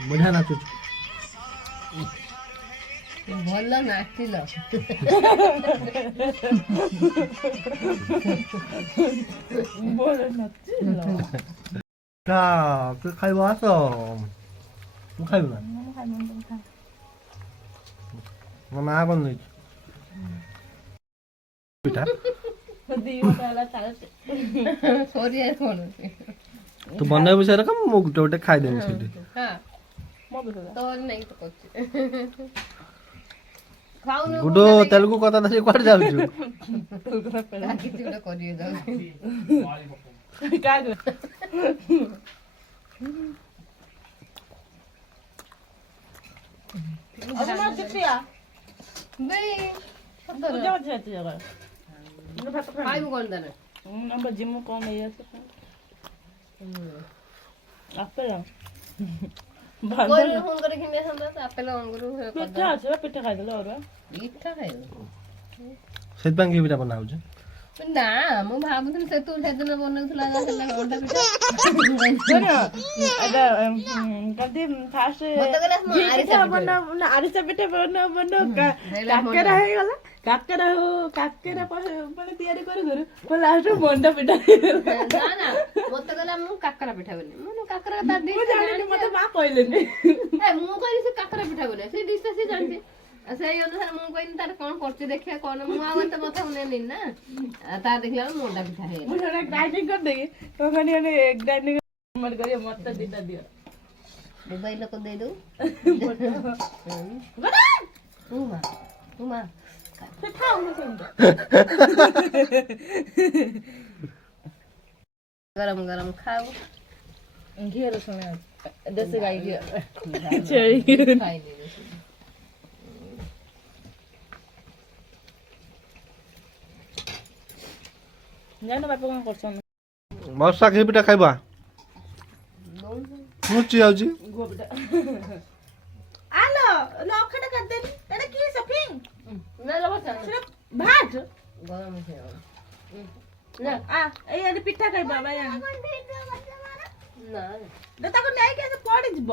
बढ़िया नाचुच ଭଲ ନାଚିଲ ଭଲ ନାଚିଲ କା ତୁ ଖାଇବ ଆସ ମୁଁ ଖାଇବି ନା ମୁଁ ଖାଇବି ତମେ ଖା ମୋ ମା ବନେଇଛି ପିଠା ଦି ଘଣ୍ଟା ହେଲା ଚାଲୁଛି ସରିଆ କଣ ତୁ ବନେଇବୁ ସେରା କମ ମୁଁ ଗୋଟେ ଗୋଟେ ଖାଇଦେବି ସେଇଠି ହଁ ମୋ ବିଷୟରେ ତୋର ନାଇଁ ତ କରୁଛି ଖାଉନୁ ଗୁଡୁ ତେଲୁଗୁ କଥା ଧରି କୁଆଡେ ଯାଉଛୁ କିଛି ଗୋଟେ କରିବେ ଯାଉଛି କାହାକୁ ଅଜମା ଚିପିଆ ବେ ପୂଜା ଅଛି ଏତେ ଜାଗା ମୁଁ ଭାତ ଖାଇବୁ କଣ ତାନେ ଆମ ଜିମୁ କମ ହେଇଯାଉଛି ଆପେଲ କୋଇ ଫୋନ କରି କିনে ସନ୍ଦ ଆପେଲ ଅଙ୍ଗୁର ପିଠା ଅଛି ବା ପିଠା ଖାଇଦେଲେ ଅରୁଆ ପିଠା ଖାଇବୁ ସେଥିପାଇଁ କି ପିଠା ବନା ହଉଛି ନା ମୁଁ ଭାବୁଥିଲି ସେ ତୁ ସେଦିନ ବନଉଥିଲା ହେଲା ଅଣ୍ଡା ପିଠା ଏଟା କଦି ଫାଷ୍ଟ ଆରିସା ପିଠା ବନ କାକେରା ହେଇଗଲା କାକେରା ମାନେ ତିଆରି କରୁ ଲାଷ୍ଟ ମଣ୍ଡା ପିଠା ନା ନା ମତେ କହିଲା ମୁଁ କାକରା ପିଠା ବନେ ମୁଁ କାକରା ତା ମୁଁ ଜାଣିନି ମତେ ମା କହିଲେନି ମୁଁ କହିଲି ସେ କାକରା ପିଠା ବନେ ସେ ଡିଶଟା ସେ ଜାଣିଛି ସେଇ ଅନୁସାରେ ମୁଁ କହିଲି ତାର କଣ କରୁଛି ଦେଖିବା କଣ ମୁଁ ଆଉ ଏତେ କଥା ନେନି ନା ତା ଦେଖିଲା ମଣ୍ଡା ପିଠା ହେଇଗଲା ମୁଁ ଜଣେ ଗ୍ରାଇଣ୍ଡିଂ କରିଦେଇକି ତମେ ଗ୍ରାଇଣ୍ଡିଂ କରି ମତେ ଦିଟା ଦିଅ ଦୁବାଇ ଲୋକ ଦେଇଦଉ ମା ସେ ଖାଉନି ସେମିତି ଗରମ ଗରମ ଖାଉ ଘିଅ ରସୁଣ ଦେଶୀ ଗାଈ ଘିଅ ଛେଳି ଖାଇଲି ଜାଣିନ ବାପା କଣ କରୁଛନ୍ତି ବର୍ଷା ଘି ପିଠା ଖାଇବା ମୁଚି ଯାଉଛି ଗୁଆ ପିଠା ଆଲୋ ଲଖଟା କରିଦେନି ଏଟା କି ସଫିଂ ନା ଲୋ ବସ ଭାତ ଗରମ ହେଇଗଲା ଏଇ ଆଜି ପିଠା ଖାଇବା ବାବା ନା ତାକୁ ନେଇକି ଆସ ପଡିଯିବ